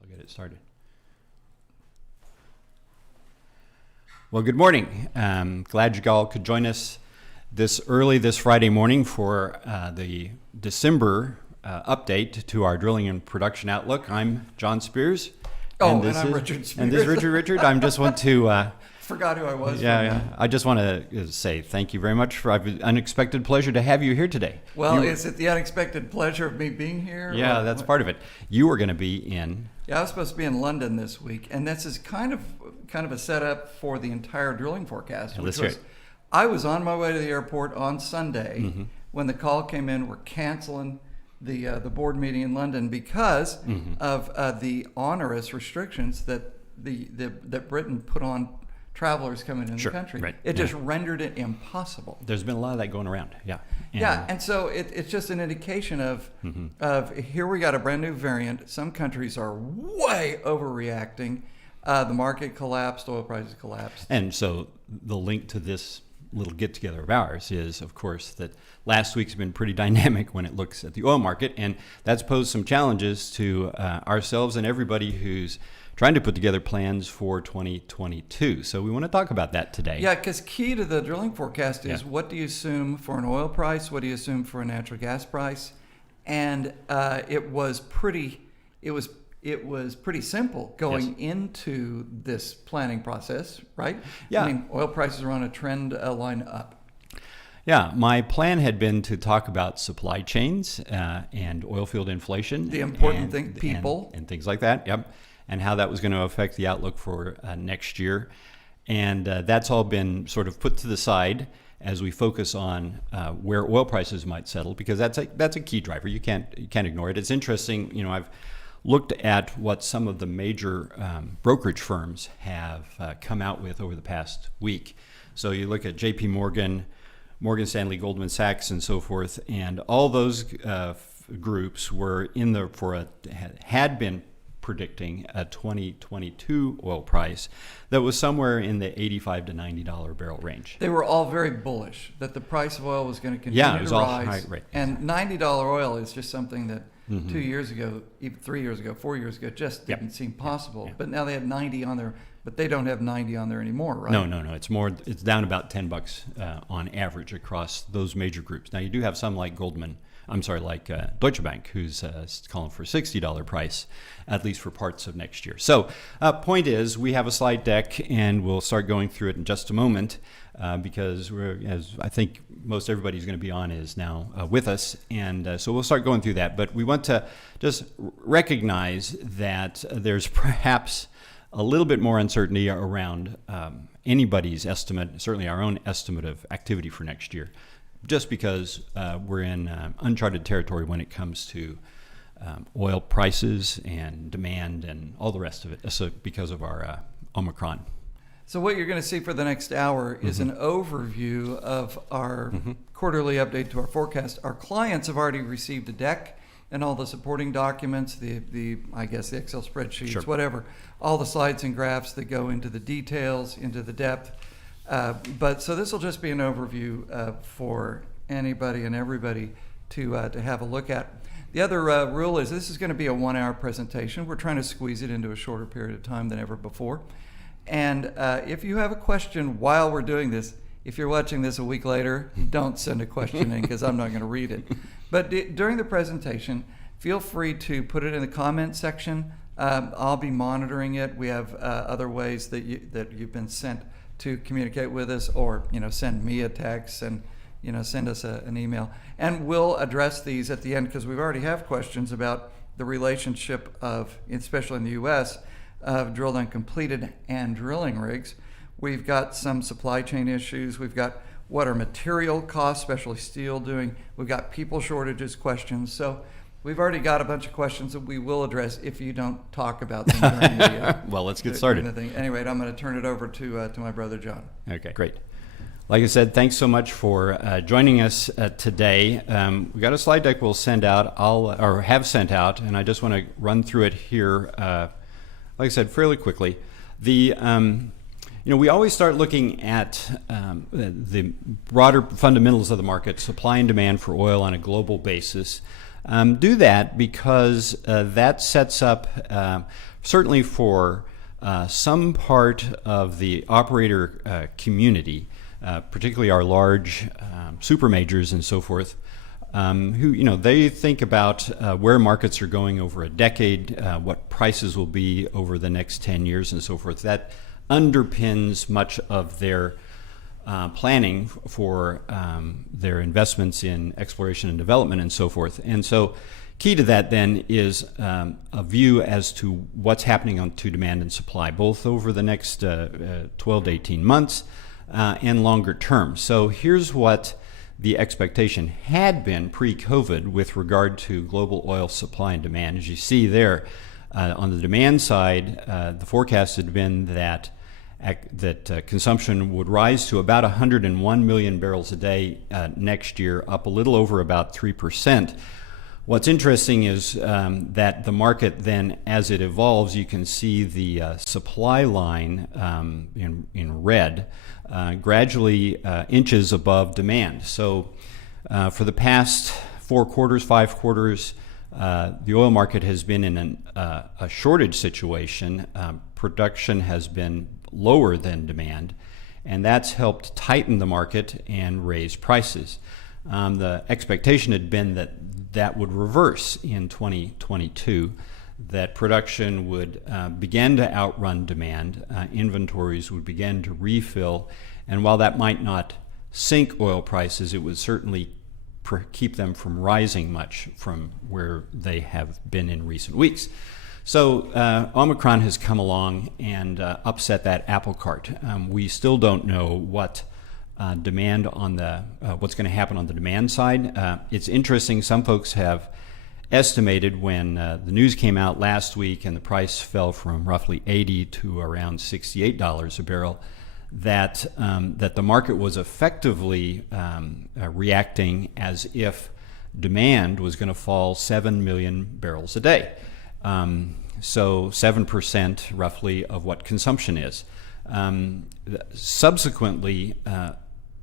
I'll get it started. Well, good morning. Glad you all could join us this Friday morning for the December update to our drilling and production outlook. I'm John Spears. And I'm Richard Spears. And this is Richard. I just want to... Forgot who I was. Yeah. I just want to say thank you very much for an unexpected pleasure to have you here today. Well, is it the unexpected pleasure of me being here? Yeah, that's part of it. You were going to be in... Yeah, I was supposed to be in London this week, and this is kind of a setup for the entire drilling forecast. That's right. I was on my way to the airport on Sunday when the call came in. We're canceling the board meeting in London because of the onerous restrictions that that Britain put on travelers coming into the country. Right. It just rendered it impossible. There's been a lot of that going around. Yeah. And so it's just an indication of here we got a brand new variant. Some countries are way overreacting. The market collapsed, oil prices collapsed. And so the link to this little get-together of ours is, of course, that last week's been pretty dynamic when it looks at the oil market, and that's posed some challenges to ourselves and everybody who's trying to put together plans for 2022. So we want to talk about that today. Yeah, because key to the drilling forecast is what do you assume for an oil price? What do you assume for a natural gas price? And it was pretty simple going into this planning process, right? Yeah. I mean, oil prices are on a trend line up. Yeah, my plan had been to talk about supply chains and oil field inflation. The important thing, people. And things like that, yep. And how that was going to affect the outlook for next year. And that's all been sort of put to the side as we focus on where oil prices might settle, because that's a key driver. You can't ignore it. It's interesting, I've looked at what some of the major brokerage firms have come out with over the past week. So you look at J.P. Morgan, Morgan Stanley, Goldman Sachs, and so forth, and all those groups were had been predicting a 2022 oil price that was somewhere in the $85 to $90 barrel range. They were all very bullish that the price of oil was going to continue to rise. High, right. And $90 oil is just something that 2 years ago, even 3 years ago, 4 years ago, just didn't seem possible. Yeah. But now they have 90 on there, but they don't have 90 on there anymore, right? No. It's down about $10 on average across those major groups. Now you do have some like Deutsche Bank, who's calling for a $60 price, at least for parts of next year. So point is, we have a slide deck, and we'll start going through it in just a moment because as I think most everybody's going to be on is now with us. And so we'll start going through that. But we want to just recognize that there's perhaps a little bit more uncertainty around anybody's estimate, certainly our own estimate of activity for next year, just because we're in uncharted territory when it comes to oil prices and demand and all the rest of it, so because of our Omicron. So what you're going to see for the next hour is an overview of our quarterly update to our forecast. Our clients have already received a deck and all the supporting documents, the I guess the Excel spreadsheets, whatever, all the slides and graphs that go into the details, into the depth. But so this will just be an overview for anybody and everybody to have a look at. The other rule is this is going to be a 1-hour presentation. We're trying to squeeze it into a shorter period of time than ever before. And if you have a question while we're doing this, if you're watching this a week later, don't send a question in because I'm not going to read it. But during the presentation, feel free to put it in the comment section. I'll be monitoring it. We have other ways that you've been sent to communicate with us, or send me a text and send us an email. And we'll address these at the end because we already have questions about the relationship of, especially in the U.S., of drilled uncompleted and drilling rigs. We've got some supply chain issues. We've got what are material costs, especially steel, doing. We've got people shortages questions. So we've already got a bunch of questions that we will address if you don't talk about them during the well, let's get started. Anyway, I'm going to turn it over to my brother John. Okay, great. Like I said, thanks so much for joining us today. We've got a slide deck we'll send out, or have sent out, and I just want to run through it here. Like I said, fairly quickly. We always start looking at the broader fundamentals of the market, supply and demand for oil on a global basis. Do that because that sets up, certainly for some part of the operator community, particularly our large super majors and so forth, who they think about where markets are going over a decade, what prices will be over the next 10 years and so forth. That underpins much of their planning for their investments in exploration and development and so forth. And so key to that then is a view as to what's happening on to demand and supply, both over the next 12 to 18 months and longer term. So here's what the expectation had been pre-COVID with regard to global oil supply and demand. As you see there, on the demand side, the forecast had been that consumption would rise to about 101 million barrels a day next year, up a little over about 3%. What's interesting is that the market then, as it evolves, you can see the supply line in red gradually inches above demand. So for the past 5 quarters, the oil market has been in a shortage situation. Production has been lower than demand, and that's helped tighten the market and raise prices. The expectation had been that would reverse in 2022, that production would begin to outrun demand, inventories would begin to refill, and while that might not sink oil prices, it would certainly keep them from rising much from where they have been in recent weeks. So Omicron has come along and upset that apple cart. We still don't know what demand on what's going to happen on the demand side. It's interesting. Some folks have estimated when the news came out last week and the price fell from roughly $80 to around $68 a barrel, that the market was effectively reacting as if demand was going to fall 7 million barrels a day. So 7% roughly of what consumption is. Subsequently,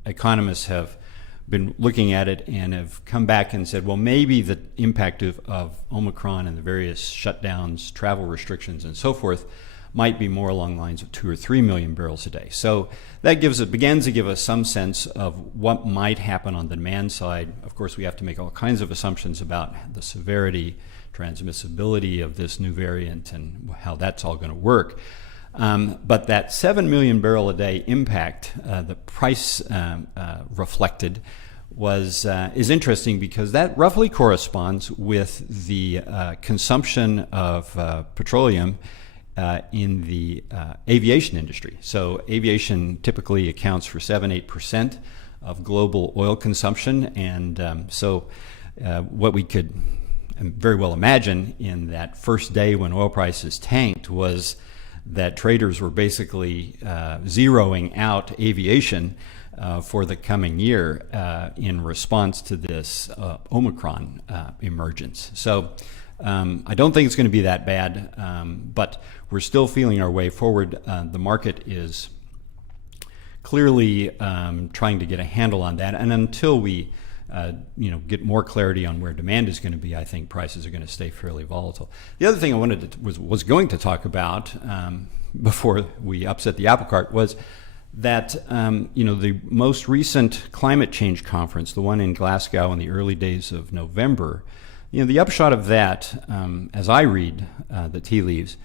economists have been looking at it and have come back and said, well, maybe the impact of Omicron and the various shutdowns, travel restrictions, and so forth might be more along the lines of 2 or 3 million barrels a day. So that begins to give us some sense of what might happen on the demand side. Of course, we have to make all kinds of assumptions about the severity, transmissibility of this new variant and how that's all going to work. But that 7 million barrel a day impact, the price reflected, is interesting because that roughly corresponds with the consumption of petroleum in the aviation industry. So aviation typically accounts for 7-8% of global oil consumption, and so what we could very well imagine in that first day when oil prices tanked was that traders were basically zeroing out aviation for the coming year in response to this Omicron emergence. So I don't think it's going to be that bad, but we're still feeling our way forward. The market is clearly trying to get a handle on that, and until we get more clarity on where demand is going to be, I think prices are going to stay fairly volatile. The other thing I was going to talk about before we upset the apple cart was that the most recent climate change conference, the one in Glasgow in the early days of November, the upshot of that, as I read the tea leaves,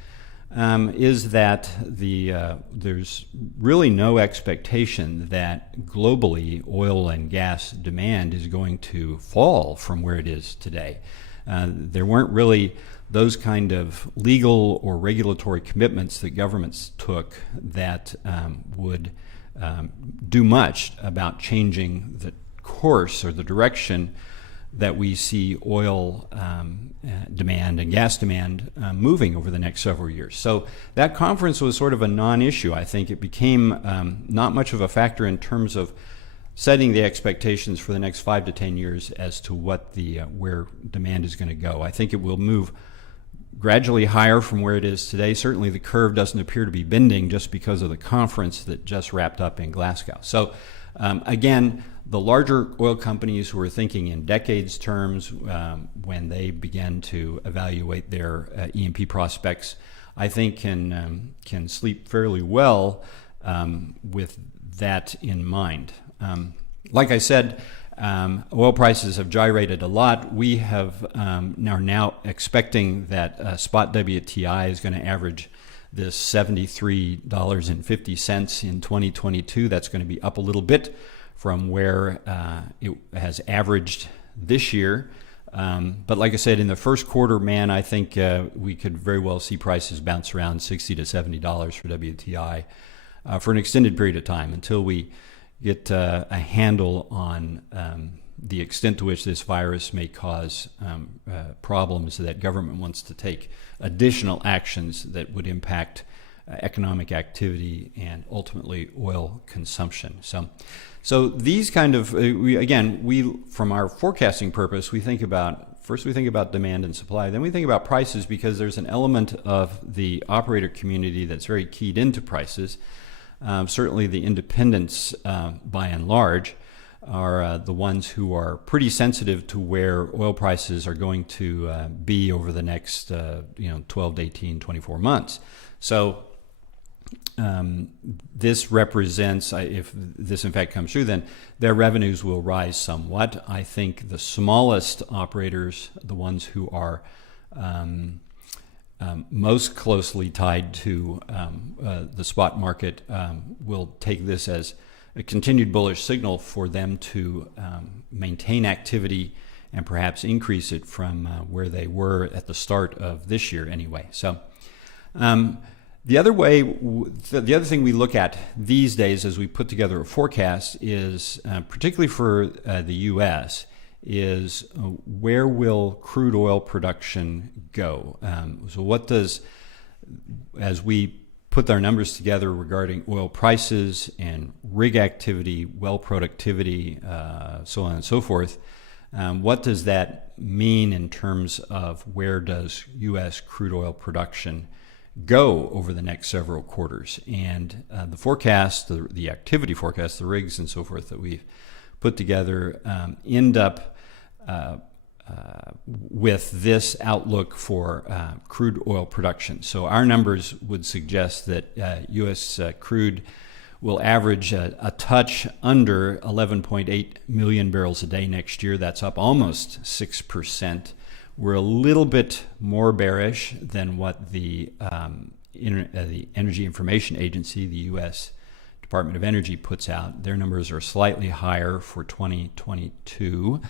is that there's really no expectation that globally oil and gas demand is going to fall from where it is today. There weren't really those kind of legal or regulatory commitments that governments took that would do much about changing the course or the direction that we see oil demand and gas demand moving over the next several years. So that conference was sort of a non-issue. I think it became not much of a factor in terms of setting the expectations for the next 5 to 10 years as to what where demand is going to go. I think it will move gradually higher from where it is today. Certainly the curve doesn't appear to be bending just because of the conference that just wrapped up in Glasgow. So again, the larger oil companies who are thinking in decades terms when they begin to evaluate their E&P prospects, I think can sleep fairly well with that in mind. Like I said, oil prices have gyrated a lot. We are now expecting that spot WTI is going to average this $73.50 in 2022. That's going to be up a little bit from where it has averaged this year. But like I said, in the first quarter, I think we could very well see prices bounce around $60 to $70 for WTI for an extended period of time until we get a handle on the extent to which this virus may cause problems that government wants to take additional actions that would impact economic activity and ultimately oil consumption. So these kind of, we from our forecasting purpose, we think about demand and supply, then we think about prices because there's an element of the operator community that's very keyed into prices. Certainly the independents, by and large, are the ones who are pretty sensitive to where oil prices are going to be over the next 12 to 18, 24 months. So this represents, if this in fact comes true, then their revenues will rise somewhat. I think the smallest operators, the ones who are most closely tied to the spot market, will take this as a continued bullish signal for them to maintain activity and perhaps increase it from where they were at the start of this year anyway. So the other thing we look at these days as we put together a forecast is, particularly for the U.S., is where will crude oil production go? As we put our numbers together regarding oil prices and rig activity, well productivity, so on and so forth, what does that mean in terms of where does U.S. crude oil production go over the next several quarters? And the forecast, the activity forecast, the rigs and so forth that we've put together end up with this outlook for crude oil production. So our numbers would suggest that U.S. crude will average a touch under 11.8 million barrels a day next year. That's up almost 6%. We're a little bit more bearish than what the Energy Information Agency, the U.S. Department of Energy, puts out. Their numbers are slightly higher for 2022.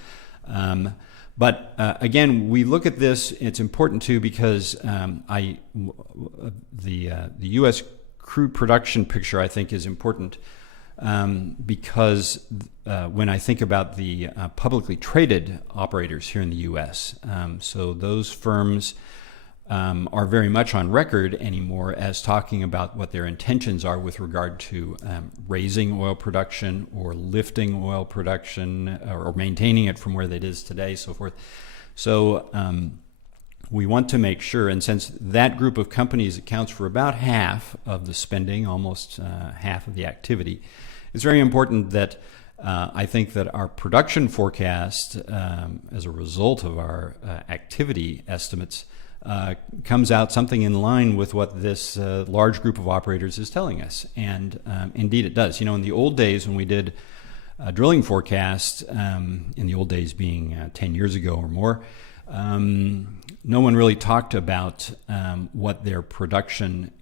But again, we look at this, it's important too because the U.S. crude production picture, I think, is important because when I think about the publicly traded operators here in the U.S., so those firms are very much on record anymore as talking about what their intentions are with regard to raising oil production or lifting oil production or maintaining it from where it is today, so forth. So we want to make sure, and since that group of companies accounts for about half of the spending, almost half of the activity, it's very important that I think that our production forecast, as a result of our activity estimates, comes out something in line with what this large group of operators is telling us. And indeed it does. In the old days when we did a drilling forecast, in the old days being 10 years ago or more, no one really talked about what their production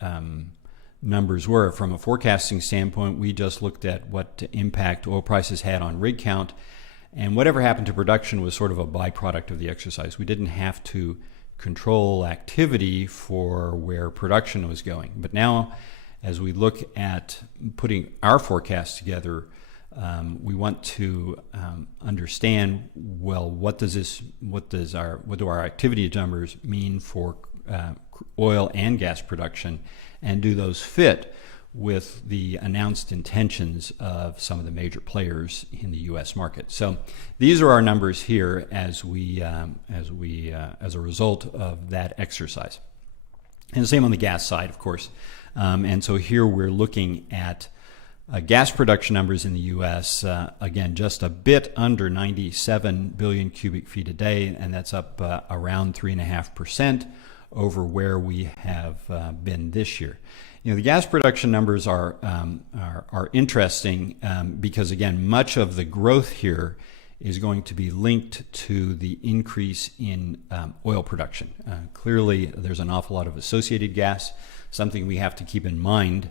numbers were. From a forecasting standpoint, we just looked at what impact oil prices had on rig count, and whatever happened to production was sort of a byproduct of the exercise. We didn't have to control activity for where production was going. But now, as we look at putting our forecast together, we want to understand, well, what do our activity numbers mean for oil and gas production, and do those fit with the announced intentions of some of the major players in the U.S. market? So these are our numbers here as a result of that exercise. And the same on the gas side, of course. And so here we're looking at gas production numbers in the U.S., again, just a bit under 97 billion cubic feet a day, and that's up around 3.5% over where we have been this year. The gas production numbers are interesting because, again, much of the growth here is going to be linked to the increase in oil production. Clearly, there's an awful lot of associated gas, something we have to keep in mind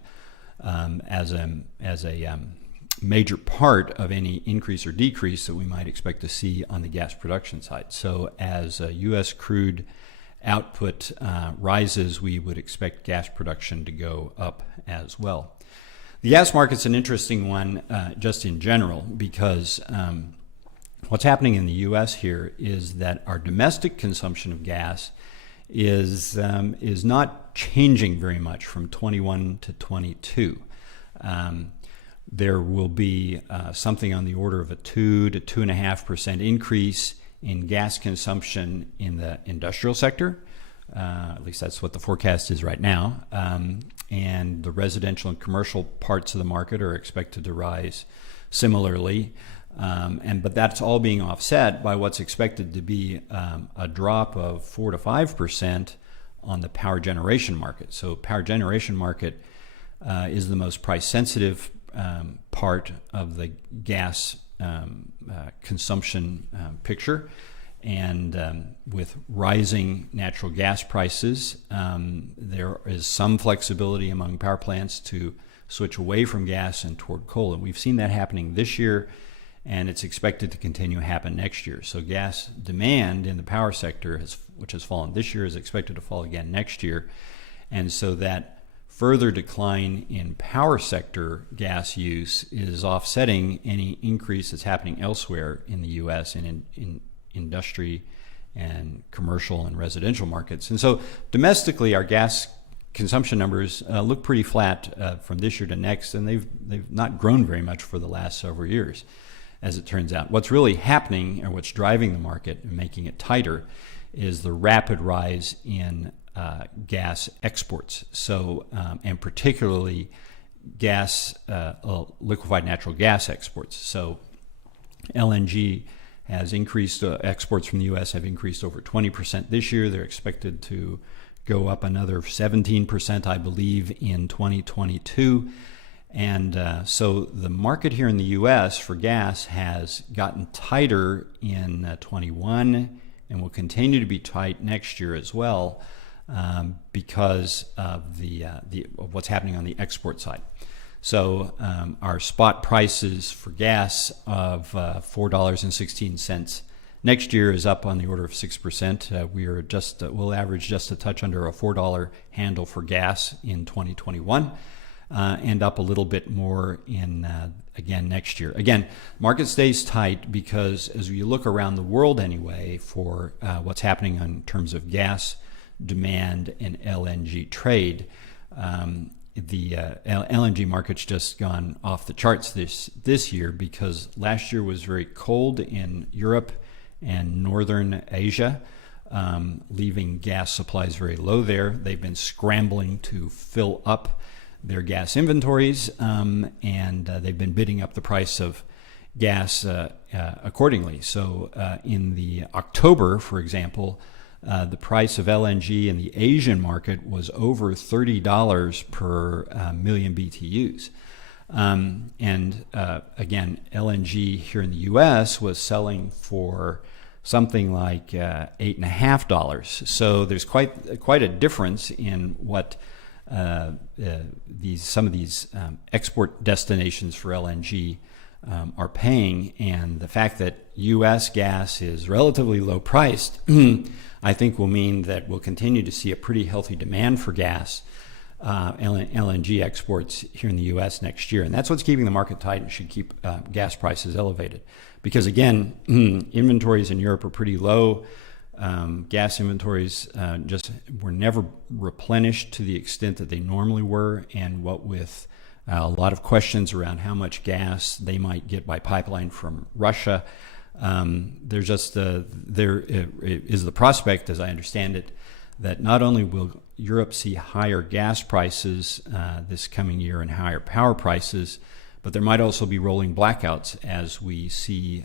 as a major part of any increase or decrease that we might expect to see on the gas production side. So as U.S. crude output rises, we would expect gas production to go up as well. The gas market's an interesting one just in general because what's happening in the U.S. here is that our domestic consumption of gas is not changing very much from 21 to 22. There will be something on the order of a 2 to 2.5% increase in gas consumption in the industrial sector. At least that's what the forecast is right now. And the residential and commercial parts of the market are expected to rise similarly. But that's all being offset by what's expected to be a drop of 4 to 5% on the power generation market. So power generation market is the most price sensitive part of the gas consumption picture. And with rising natural gas prices, there is some flexibility among power plants to switch away from gas and toward coal. And we've seen that happening this year, and it's expected to continue to happen next year. So gas demand in the power sector, which has fallen this year, is expected to fall again next year. And so that further decline in power sector gas use is offsetting any increase that's happening elsewhere in the U.S. and in industry and commercial and residential markets. And so domestically, our gas consumption numbers look pretty flat from this year to next, and they've not grown very much for the last several years, as it turns out. What's really happening, or what's driving the market and making it tighter, is the rapid rise in gas exports. So, and particularly liquefied natural gas exports. So LNG has increased, exports from the U.S. have increased over 20% this year. They're expected to go up another 17%, I believe, in 2022. And so the market here in the U.S. for gas has gotten tighter in 21 and will continue to be tight next year as well because of of what's happening on the export side. So our spot prices for gas of $4.16 next year is up on the order of 6%. We'll average just a touch under a $4 handle for gas in 2021. and up a little bit more in again next year. Again, market stays tight because as you look around the world anyway for what's happening in terms of gas demand and LNG trade, the LNG market's just gone off the charts this year because last year was very cold in Europe and northern Asia, leaving gas supplies very low there. They've been scrambling to fill up their gas inventories, and they've been bidding up the price of gas accordingly. So in the October, for example, the price of LNG in the Asian market was over $30 per million BTUs. And again, LNG here in the U.S. was selling for something like $8.50. So there's quite a difference in what some of these export destinations for LNG are paying, and the fact that U.S. gas is relatively low priced, I think will mean that we'll continue to see a pretty healthy demand for gas, LNG exports here in the U.S. next year, and that's what's keeping the market tight and should keep gas prices elevated. Because again, inventories in Europe are pretty low. Gas inventories just were never replenished to the extent that they normally were, and what with a lot of questions around how much gas they might get by pipeline from Russia, there is the prospect, as I understand it, that not only will Europe see higher gas prices this coming year and higher power prices, but there might also be rolling blackouts as we see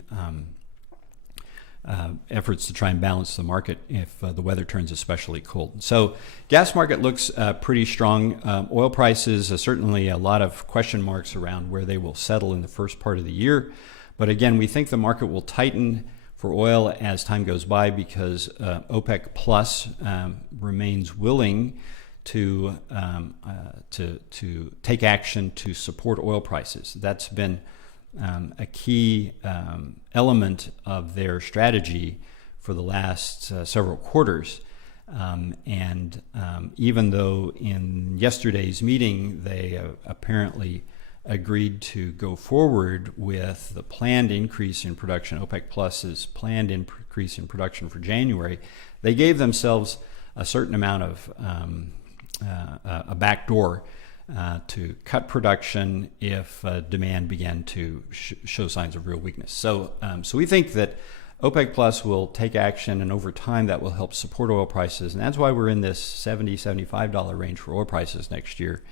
efforts to try and balance the market if the weather turns especially cold. So gas market looks pretty strong. Oil prices, certainly a lot of question marks around where they will settle in the first part of the year. But again, we think the market will tighten for oil as time goes by because OPEC Plus remains willing to take action to support oil prices. That's been a key element of their strategy for the last several quarters. And even though in yesterday's meeting they apparently agreed to go forward with the planned increase in production, OPEC Plus's planned increase in production for January, they gave themselves a certain amount of a backdoor to cut production if demand began to show signs of real weakness. So we think that OPEC Plus will take action, and over time that will help support oil prices. And that's why we're in this $70, $75 range for oil prices next year.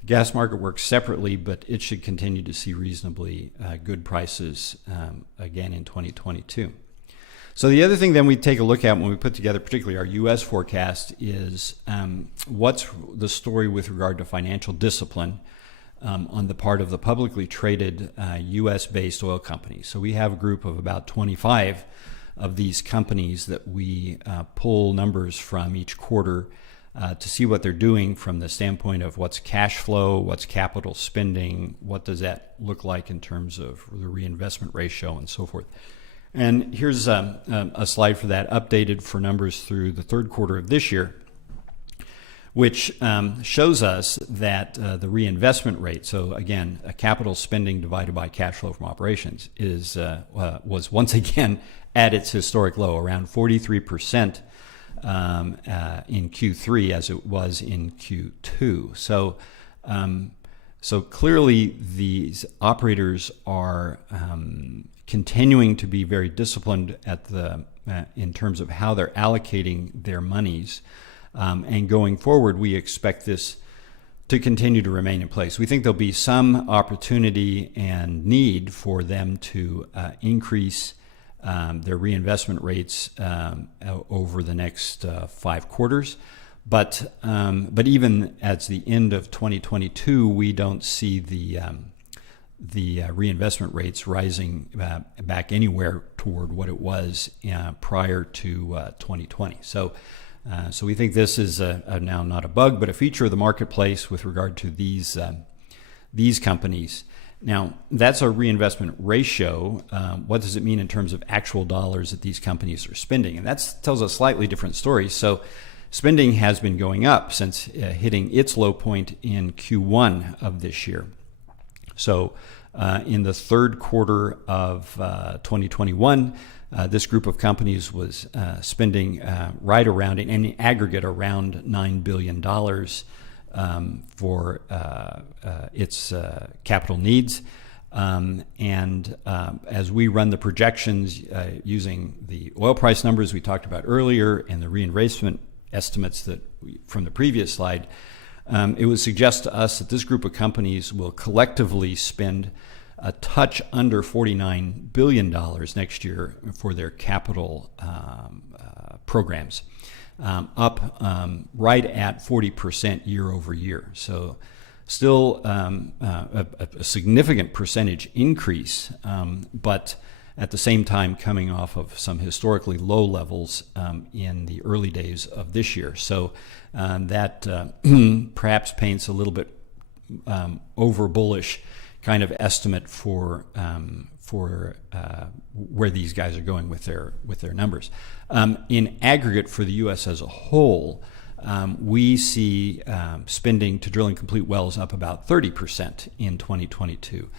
The gas market works separately, but it should continue to see reasonably good prices again in 2022. So the other thing then we take a look at when we put together particularly our U.S. forecast is what's the story with regard to financial discipline on the part of the publicly traded U.S.-based oil companies. So we have a group of about 25 of these companies that we pull numbers from each quarter to see what they're doing from the standpoint of what's cash flow, what's capital spending, what does that look like in terms of the reinvestment ratio and so forth. And here's a slide for that, updated for numbers through the third quarter of this year, which shows us that the reinvestment rate, so again, capital spending divided by cash flow from operations, was once again at its historic low, around 43% in Q3 as it was in Q2. So clearly these operators are continuing to be very disciplined in terms of how they're allocating their monies. And going forward, we expect this to continue to remain in place. We think there'll be some opportunity and need for them to increase their reinvestment rates over the next 5 quarters. But even at the end of 2022, we don't see the reinvestment rates rising back anywhere toward what it was prior to 2020. So we think this is now not a bug, but a feature of the marketplace with regard to these companies. Now, that's a reinvestment ratio. What does it mean in terms of actual dollars that these companies are spending? And that tells a slightly different story. So spending has been going up since hitting its low point in Q1 of this year. So in the third quarter of 2021, this group of companies was spending right around, in aggregate, around $9 billion for its capital needs. As we run the projections using the oil price numbers we talked about earlier and the reinvestment estimates from the previous slide, it would suggest to us that this group of companies will collectively spend a touch under $49 billion next year for their capital programs, up right at 40% year over year. So still a significant percentage increase, but at the same time coming off of some historically low levels in the early days of this year. So that perhaps paints a little bit over bullish kind of estimate for where these guys are going with their numbers. In aggregate for the U.S. as a whole, we see spending to drill and complete wells up about 30% in 2022.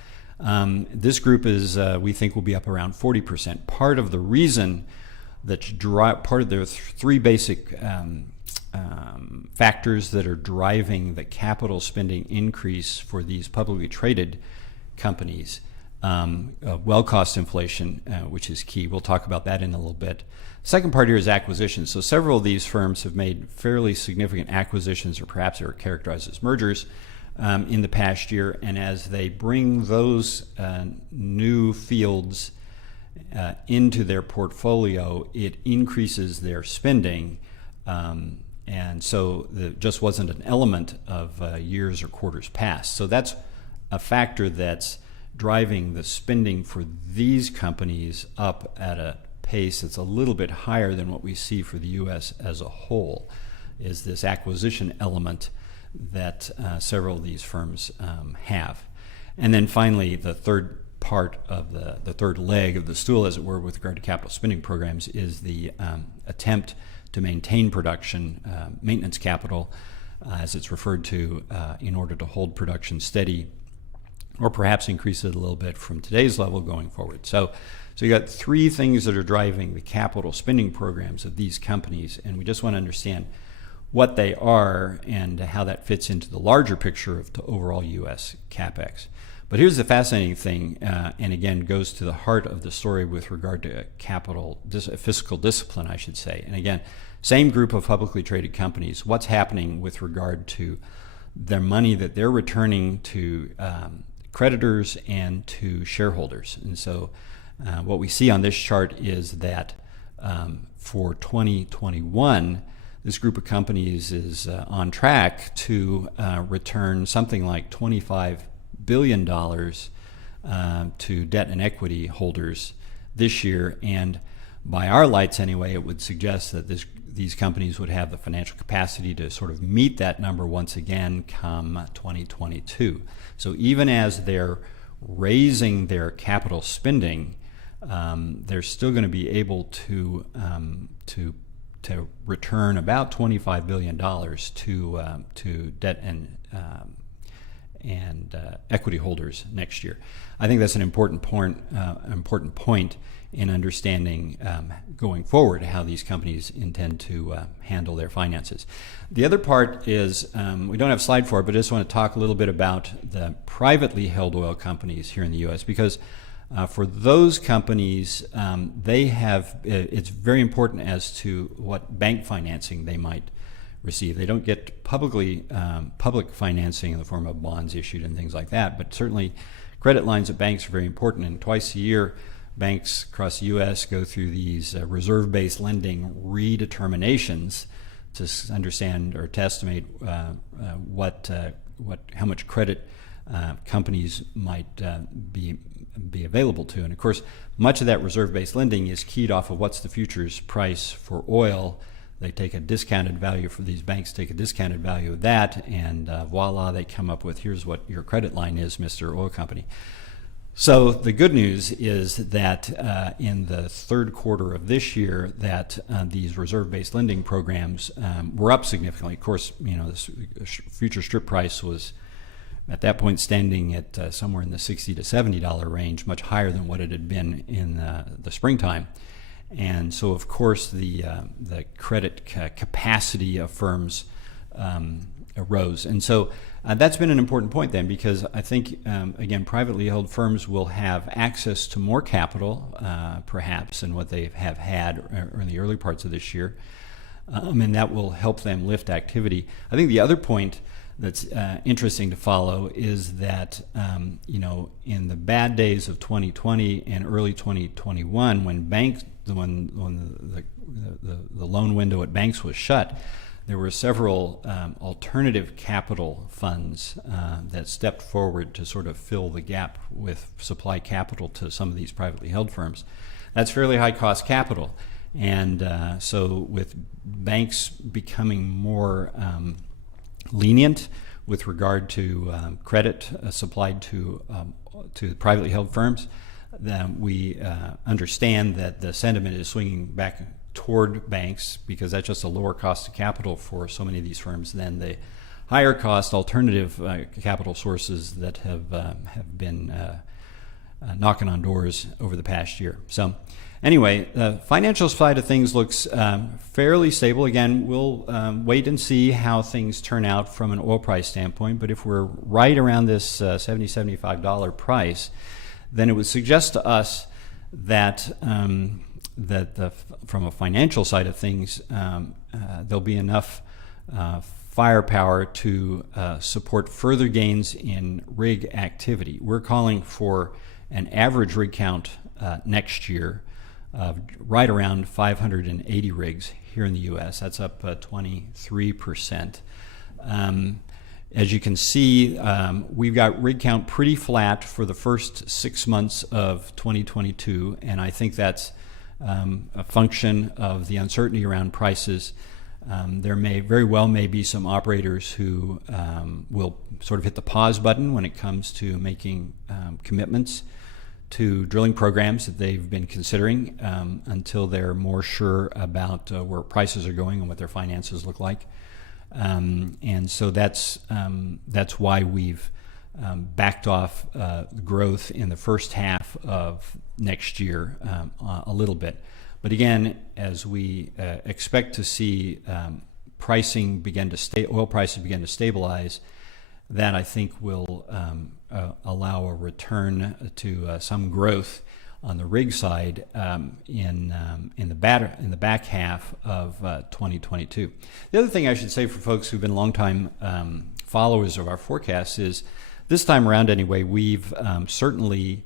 This group is, we think, will be up around 40%. Part of the reason part of the three basic factors that are driving the capital spending increase for these publicly traded companies, well cost inflation, which is key. We'll talk about that in a little bit. Second part here is acquisitions. So several of these firms have made fairly significant acquisitions, or perhaps they were characterized as mergers, in the past year. And as they bring those new fields into their portfolio, it increases their spending. And so there just wasn't an element of years or quarters past. So that's a factor that's driving the spending for these companies up at a pace that's a little bit higher than what we see for the U.S. as a whole, is this acquisition element that several of these firms have. And then finally, the third part of the third leg of the stool, as it were, with regard to capital spending programs is the attempt to maintain production, maintenance capital, as it's referred to, in order to hold production steady or perhaps increase it a little bit from today's level going forward. So you got three things that are driving the capital spending programs of these companies, and we just want to understand what they are and how that fits into the larger picture of the overall U.S. CapEx. But here's the fascinating thing, and again goes to the heart of the story with regard to fiscal discipline, I should say. And again, same group of publicly traded companies. What's happening with regard to their money that they're returning to creditors and to shareholders? And so what we see on this chart is that for 2021, this group of companies is on track to return something like $25 billion to debt and equity holders this year. And by our lights anyway, it would suggest that these companies would have the financial capacity to sort of meet that number once again come 2022. So even as they're raising their capital spending, they're still going to be able to return about $25 billion to debt and equity holders next year. I think that's an important point in understanding going forward how these companies intend to handle their finances. The other part is, we don't have a slide for it, but I just want to talk a little bit about the privately held oil companies here in the U.S. because for those companies, it's very important as to what bank financing they might receive. They don't get public financing in the form of bonds issued and things like that, but certainly credit lines at banks are very important, and twice a year banks across the U.S. go through these reserve-based lending redeterminations to understand or to estimate how much credit companies might be available to. And of course, much of that reserve-based lending is keyed off of what's the futures price for oil. They take a discounted value for these banks, take a discounted value of that, and voila, they come up with, here's what your credit line is, Mr. Oil Company. So the good news is that in the third quarter of this year, that these reserve-based lending programs were up significantly. Of course, this future strip price was at that point standing at somewhere in the $60 to $70 range, much higher than what it had been in the springtime. And so, of course, the credit capacity of firms arose. And so that's been an important point then, because I think, again, privately held firms will have access to more capital, perhaps, than what they have had in the early parts of this year. And that will help them lift activity. I think the other point that's interesting to follow is that, in the bad days of 2020 and early 2021, when the loan window at banks was shut, there were several alternative capital funds that stepped forward to sort of fill the gap with supply capital to some of these privately held firms. That's fairly high cost capital. And so with banks becoming more lenient with regard to credit supplied to privately held firms, then we understand that the sentiment is swinging back toward banks, because that's just a lower cost of capital for so many of these firms than the higher cost alternative capital sources that have been knocking on doors over the past year. So anyway, the financial side of things looks fairly stable. Again, we'll wait and see how things turn out from an oil price standpoint, but if we're right around this $70, $75 price, then it would suggest to us that from a financial side of things, there'll be enough firepower to support further gains in rig activity. We're calling for an average rig count next year of right around 580 rigs here in the U.S. That's up 23%. As you can see, we've got rig count pretty flat for the first 6 months of 2022, and I think that's a function of the uncertainty around prices. There may very well be some operators who will sort of hit the pause button when it comes to making commitments to drilling programs that they've been considering until they're more sure about where prices are going and what their finances look like. And so that's why we've backed off growth in the first half of next year a little bit. But again, as we expect to see oil prices begin to stabilize, that I think will allow a return to some growth on the rig side in the back half of 2022. The other thing I should say for folks who've been longtime followers of our forecasts is, this time around anyway, we've certainly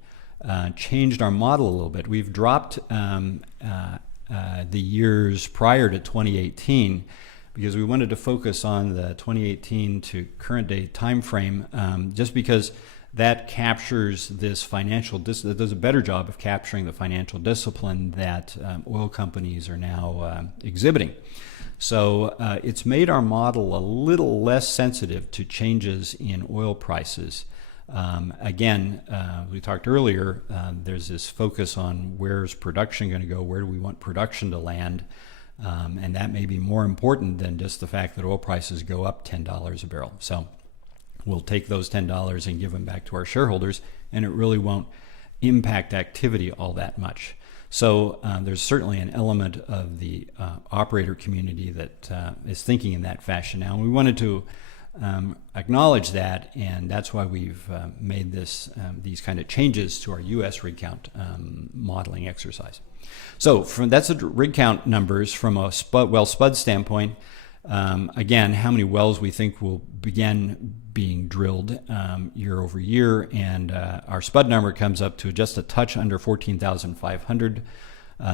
changed our model a little bit. We've dropped the years prior to 2018 because we wanted to focus on the 2018 to current day time frame, just because that captures this that does a better job of capturing the financial discipline that oil companies are now exhibiting. So it's made our model a little less sensitive to changes in oil prices. Again, we talked earlier, there's this focus on where's production going to go, where do we want production to land, and that may be more important than just the fact that oil prices go up $10 a barrel. So we'll take those $10 and give them back to our shareholders, and it really won't impact activity all that much. So there's certainly an element of the operator community that is thinking in that fashion now. And we wanted to acknowledge that, and that's why we've made these kind of changes to our U.S. rig count modeling exercise. So that's the rig count numbers from a well spud standpoint. Again, how many wells we think will begin being drilled year over year, and our spud number comes up to just a touch under 14,500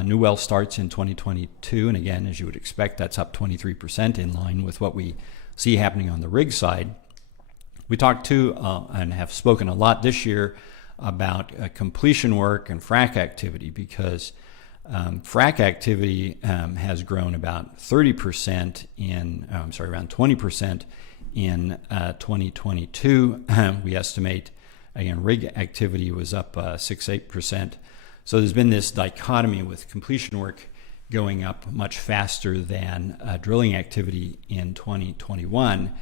new well starts in 2022, and again, as you would expect, that's up 23%, in line with what we see happening on the rig side. We talked to and have spoken a lot this year about completion work and frac activity, because frac activity has grown about 30% around 20% in 2022. We estimate Again, rig activity was up 6-8%. So there's been this dichotomy with completion work going up much faster than drilling activity in 2021.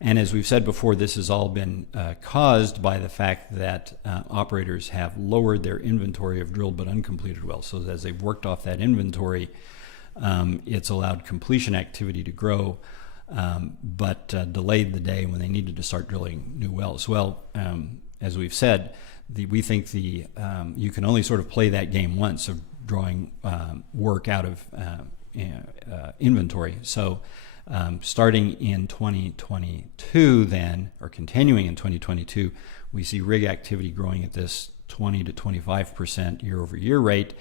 And as we've said before, this has all been caused by the fact that operators have lowered their inventory of drilled but uncompleted wells. So as they've worked off that inventory, it's allowed completion activity to grow, but delayed the day when they needed to start drilling new wells. Well, as we've said, we think you can only sort of play that game once of drawing work out of inventory. So starting in 2022 then, or continuing in 2022, we see rig activity growing at this 20 to 25% year-over-year rate.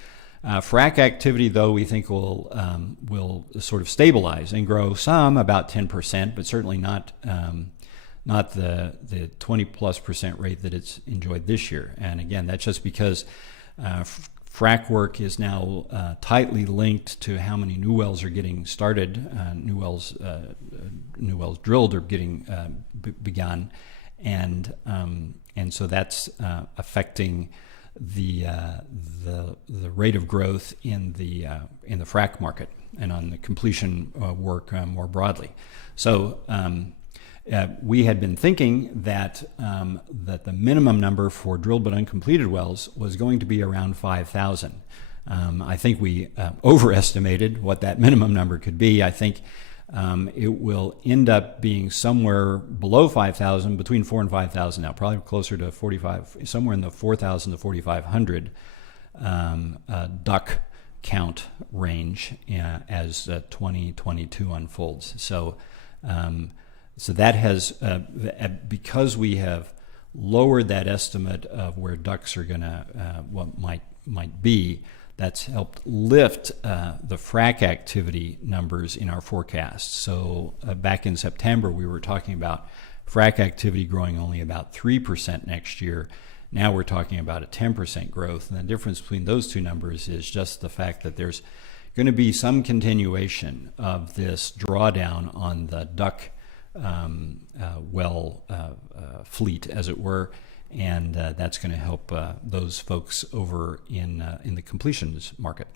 Frac activity, though, we think will sort of stabilize and grow some, about 10%, but certainly not the 20+% rate that it's enjoyed this year. And again, that's just because frac work is now tightly linked to how many new wells are getting started, new wells drilled or getting begun, and so that's affecting the rate of growth in the frac market and on the completion work more broadly. So we had been thinking that the minimum number for drilled but uncompleted wells was going to be around 5,000. I think we overestimated what that minimum number could be. I think it will end up being somewhere below 5,000, between 4,000 and 5,000 now, probably closer to 45, somewhere in the 4,000 to 4,500 DUC count range as 2022 unfolds. So that has, because we have lowered that estimate of where DUCs are going to, what might be, that's helped lift the frac activity numbers in our forecast. So back in September, we were talking about frac activity growing only about 3% next year. Now we're talking about a 10% growth. And the difference between those two numbers is just the fact that there's going to be some continuation of this drawdown on the DUC fleet, as it were, and that's going to help those folks over in the completions market.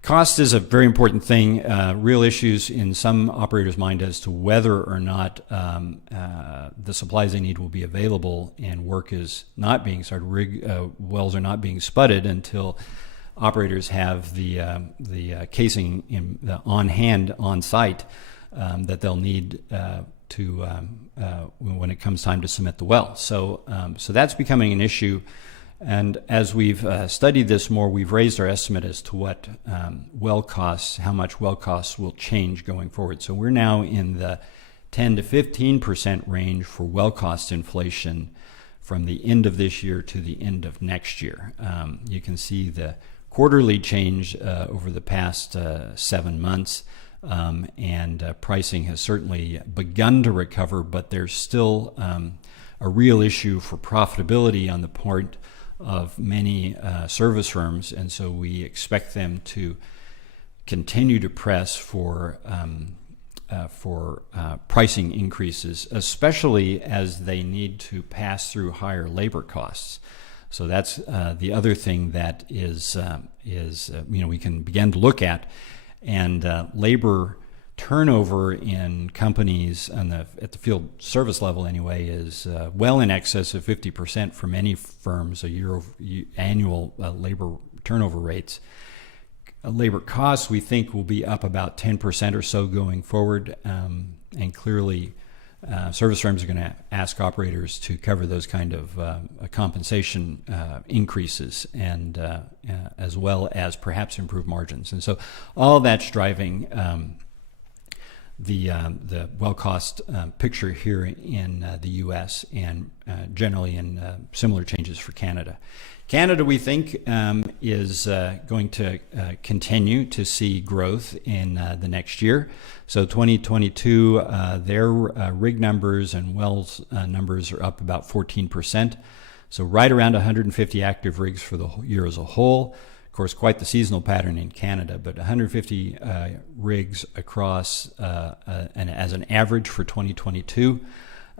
Cost is a very important thing. Real issues in some operators' mind as to whether or not the supplies they need will be available, and work is not being started. Wells are not being spudded until operators have the casing on hand, on site, that they'll need when it comes time to cement the well. So that's becoming an issue. And as we've studied this more, we've raised our estimate as to what how much well costs will change going forward. So we're now in the 10 to 15% range for well cost inflation from the end of this year to the end of next year. You can see the quarterly change over the past 7 months. And pricing has certainly begun to recover, but there's still a real issue for profitability on the part of many service firms, and so we expect them to continue to press for pricing increases, especially as they need to pass through higher labor costs. So that's the other thing that is we can begin to look at. And labor turnover in companies at the field service level anyway is well in excess of 50% for many firms, annual labor turnover rates. Labor costs, we think, will be up about 10% or so going forward, and clearly service firms are going to ask operators to cover those kind of compensation increases, and as well as perhaps improve margins. And so all that's driving the well cost picture here in the U.S. and generally in similar changes for Canada. Canada, we think, is going to continue to see growth in the next year. So 2022, their rig numbers and wells numbers are up about 14%. So right around 150 active rigs for the year as a whole. Of course, quite the seasonal pattern in Canada, but 150 rigs across and as an average for 2022.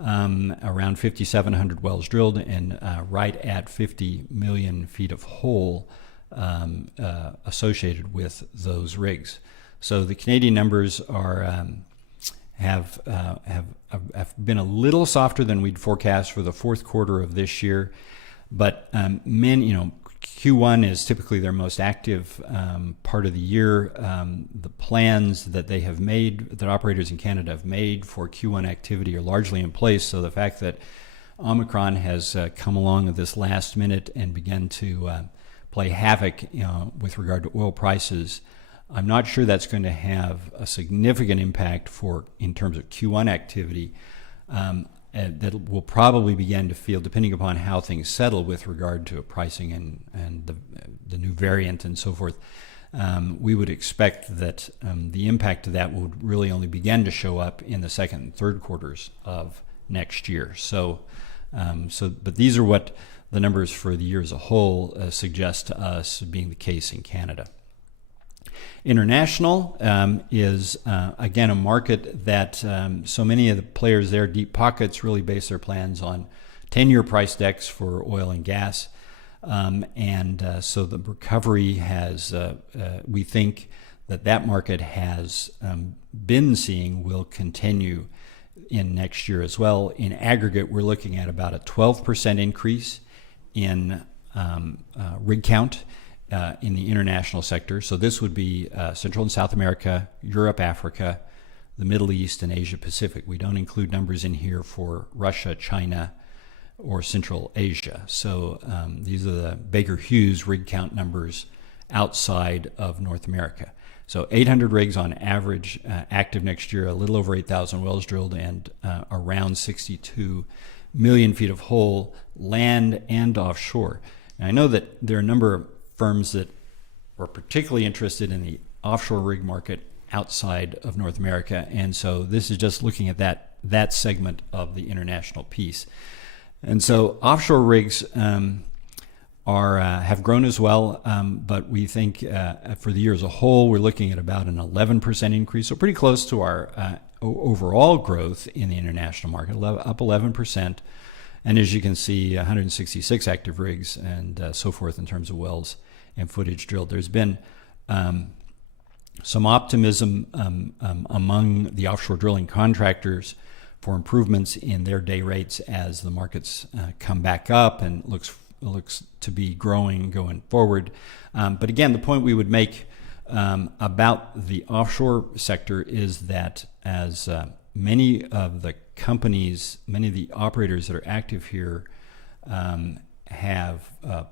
around 5,700 wells drilled, and right at 50 million feet of hole associated with those rigs. So the Canadian numbers are have been a little softer than we'd forecast for the fourth quarter of this year, but Q1 is typically their most active part of the year. The plans that they have made, that operators in Canada have made for Q1 activity, are largely in place. So the fact that Omicron has come along at this last minute and begun to play havoc with regard to oil prices, I'm not sure that's going to have a significant impact in terms of Q1 activity. That will probably begin to feel, depending upon how things settle with regard to pricing and the new variant and so forth. We would expect that the impact of that would really only begin to show up in the second and third quarters of next year. But these are what the numbers for the year as a whole suggest to us being the case in Canada. International is, again, a market that so many of the players there, deep pockets, really base their plans on 10-year price decks for oil and gas. So the recovery has, we think that market has been seeing will continue in next year as well. In aggregate, we're looking at about a 12% increase in rig count in the international sector. So this would be Central and South America, Europe, Africa, the Middle East, and Asia Pacific. We don't include numbers in here for Russia, China, or Central Asia. So these are the Baker Hughes rig count numbers outside of North America. So 800 rigs on average active next year, a little over 8,000 wells drilled, and around 62 million feet of hole, land and offshore. And I know that there are a number of firms that are particularly interested in the offshore rig market outside of North America, and so this is just looking at that segment of the international piece. And so offshore rigs have grown as well, but we think for the year as a whole, we're looking at about an 11% increase, so pretty close to our overall growth in the international market, up 11%. And as you can see, 166 active rigs and so forth in terms of wells and footage drilled. There's been some optimism among the offshore drilling contractors for improvements in their day rates as the markets come back up, and looks to be growing going forward. But again, the point we would make about the offshore sector is that as many of the companies, many of the operators that are active here have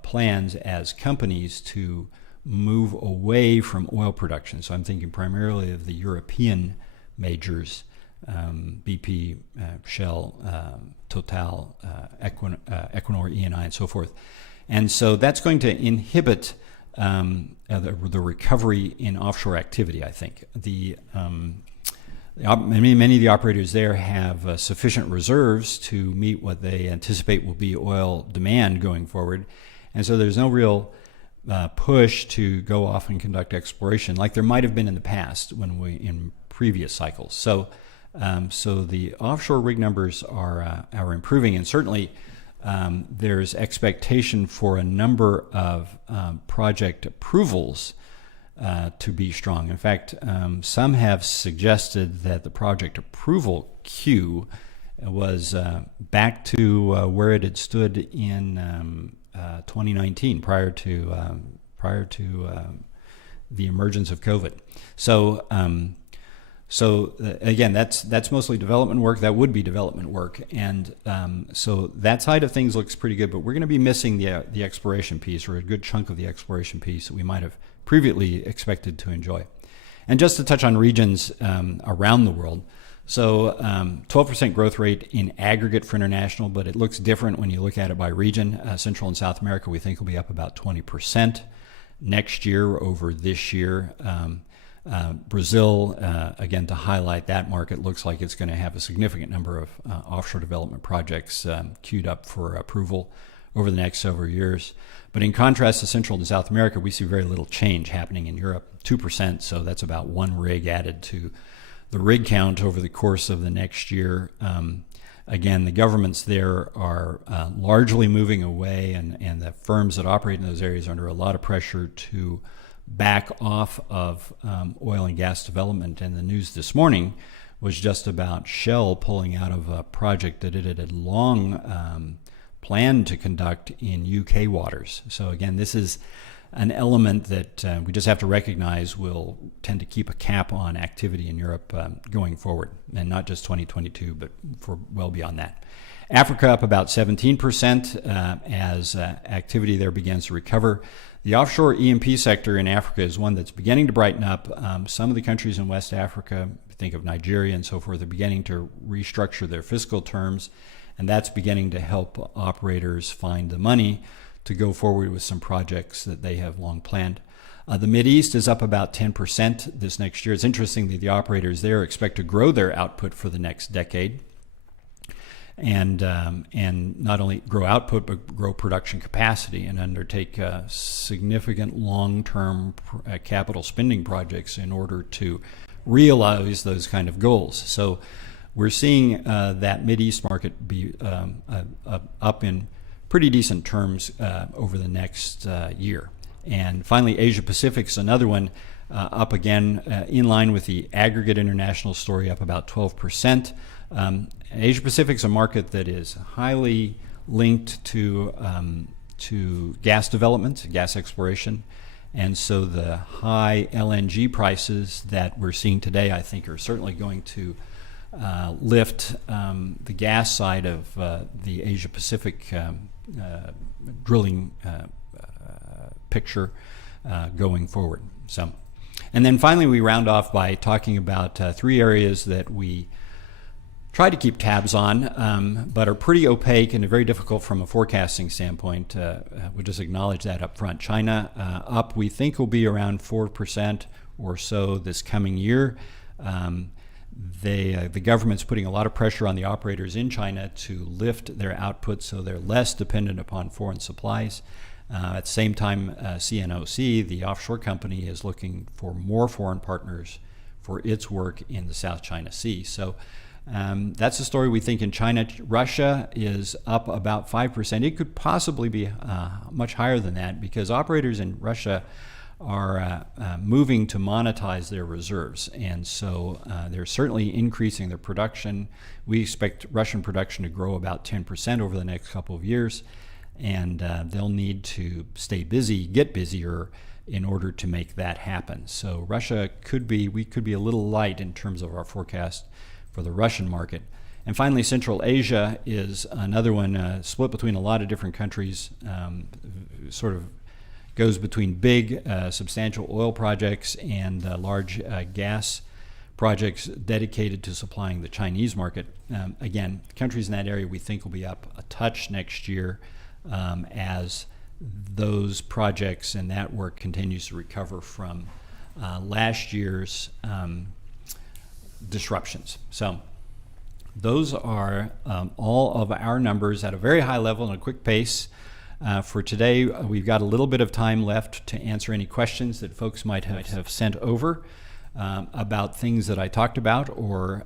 plans as companies to move away from oil production. So I'm thinking primarily of the European majors, BP, Shell, Total, Equinor, Eni, and so forth. And so that's going to inhibit the recovery in offshore activity, I think. Many of the operators there have sufficient reserves to meet what they anticipate will be oil demand going forward. And so there's no real push to go off and conduct exploration like there might have been in the past in previous cycles. So the offshore rig numbers are improving, and certainly there's expectation for a number of project approvals to be strong. In fact, some have suggested that the project approval queue was back to where it had stood in 2019, prior to the emergence of COVID. So again, that's mostly development work. That would be development work, and so that side of things looks pretty good. But we're going to be missing the exploration piece, or a good chunk of the exploration piece that we might have previously expected to enjoy. And just to touch on regions around the world, so 12% growth rate in aggregate for international, but it looks different when you look at it by region. Central and South America, we think, will be up about 20% next year over this year. Brazil, again, to highlight that market, looks like it's going to have a significant number of offshore development projects queued up for approval over the next several years. But in contrast to Central and South America, we see very little change happening in Europe, 2%, so that's about one rig added to the rig count over the course of the next year. again, the governments there are largely moving away, and the firms that operate in those areas are under a lot of pressure to back off of oil and gas development. And the news this morning was just about Shell pulling out of a project that it had long planned to conduct in UK waters. So again, this is an element that we just have to recognize will tend to keep a cap on activity in Europe going forward, and not just 2022, but for well beyond that. Africa up about 17% as activity there begins to recover. The offshore E&P sector in Africa is one that's beginning to brighten up. Some of the countries in West Africa, think of Nigeria and so forth, are beginning to restructure their fiscal terms, and that's beginning to help operators find the money to go forward with some projects that they have long planned. The Mideast is up about 10% this next year. It's interesting that the operators there expect to grow their output for the next decade, and not only grow output, but grow production capacity and undertake significant long-term capital spending projects in order to realize those kind of goals. So we're seeing that Mideast market be up in pretty decent terms over the next year. And finally, Asia Pacific's another one, up again in line with the aggregate international story, up about 12%. Asia Pacific's a market that is highly linked to gas development, gas exploration, and so the high LNG prices that we're seeing today, I think, are certainly going to lift the gas side of the Asia Pacific drilling picture going forward. So, and then finally, we round off by talking about three areas that we try to keep tabs on, but are pretty opaque and very difficult from a forecasting standpoint. We'll just acknowledge that up front. China up, we think, will be around 4% or so this coming year. The government's putting a lot of pressure on the operators in China to lift their output so they're less dependent upon foreign supplies. At the same time, CNOC, the offshore company, is looking for more foreign partners for its work in the South China Sea. So that's the story we think in China. Russia is up about 5%. It could possibly be much higher than that because operators in Russia are moving to monetize their reserves. And so they're certainly increasing their production. We expect Russian production to grow about 10% over the next couple of years. And they'll need to stay busy, get busier in order to make that happen. So Russia we could be a little light in terms of our forecast for the Russian market. And finally, Central Asia is another one split between a lot of different countries, sort of goes between big, substantial oil projects and large gas projects dedicated to supplying the Chinese market. Again, countries in that area we think will be up a touch next year as those projects and that work continues to recover from last year's disruptions. So those are all of our numbers at a very high level and a quick pace. For today, we've got a little bit of time left to answer any questions that folks might have sent over about things that I talked about or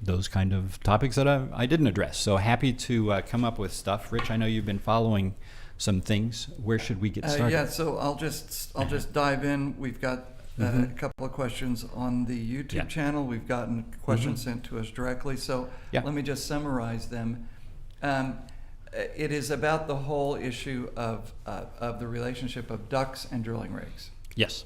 those kind of topics that I didn't address. So happy to come up with stuff. Rich, I know you've been following some things. Where should we get started? Yeah, so I'll just dive in. We've got a couple of questions on the YouTube channel. We've gotten questions sent to us directly. So let me just summarize them. It is about the whole issue of the relationship of DUCs and drilling rigs. Yes.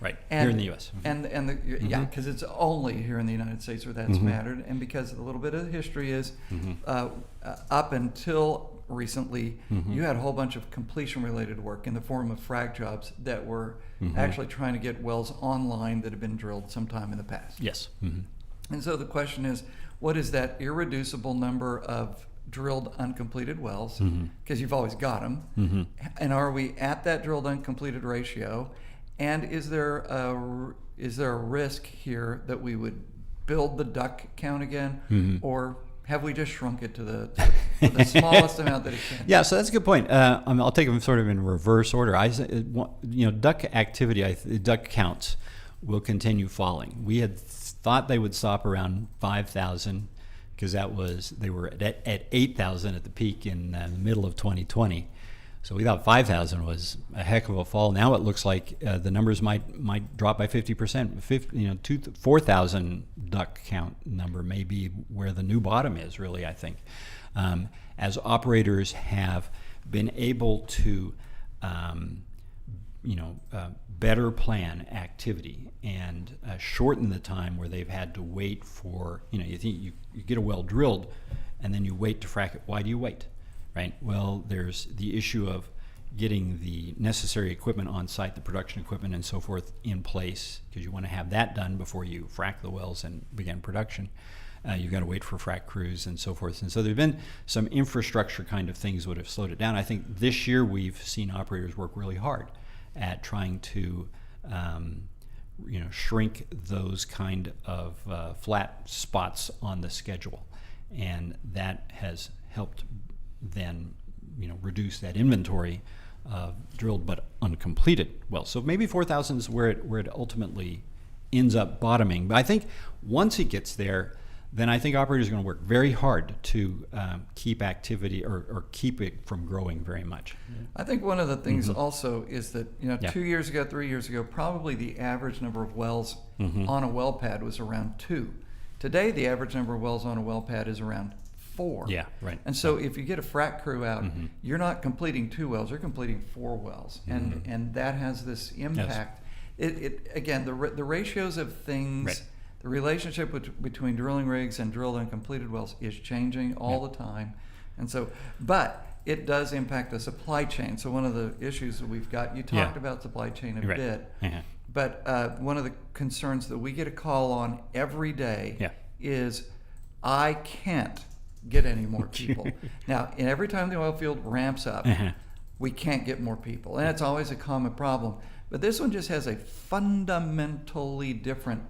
Right. Here in the U.S. Yeah, because it's only here in the United States where that's mattered, and because a little bit of the history is up until recently, you had a whole bunch of completion-related work in the form of frac jobs that were actually trying to get wells online that had been drilled sometime in the past. Yes. And so the question is, what is that irreducible number of drilled uncompleted wells, because you've always got them, and are we at that drilled uncompleted ratio, and is there a risk here that we would build the DUC count again, or have we just shrunk it to the smallest amount that it can? Yeah, so that's a good point. I'll take them sort of in reverse order. DUC activity, DUC counts will continue falling. We had thought they would stop around 5,000 because they were at 8,000 at the peak in the middle of 2020. So we thought 5,000 was a heck of a fall. Now it looks like the numbers might drop by 50%. 4,000 duck count number may be where the new bottom is, really, I think. As operators have been able to better plan activity and shorten the time where they've had to wait for, you think you get a well drilled and then you wait to frack it. Why do you wait? Right? Well, there's the issue of getting the necessary equipment on site, the production equipment and so forth in place, because you want to have that done before you frack the wells and begin production. You've got to wait for frack crews and so forth. And so there have been some infrastructure kind of things that have slowed it down. I think this year we've seen operators work really hard at trying to shrink those kind of flat spots on the schedule. And that has helped then reduce that inventory of drilled but uncompleted wells. So maybe 4,000 is where it ultimately ends up bottoming. But I think once it gets there, then I think operators are going to work very hard to keep activity or keep it from growing very much. I think one of the things also is that 2 years ago, 3 years ago, probably the average number of wells on a well pad was around 2. Today, the average number of wells on a well pad is around 4. Yeah, right. And so if you get a frac crew out, you're not completing 2 wells, you're completing 4 wells. And that has this impact. Yes. It again, the ratios of things, right. The relationship between drilling rigs and drilled and completed wells is changing all the time. And so, but it does impact the supply chain. So one of the issues that we've got, you talked about supply chain a bit, but one of the concerns that we get a call on every day is I can't get any more people. Now, and every time the oil field ramps up, we can't get more people. And it's always a common problem. But this one just has a fundamentally different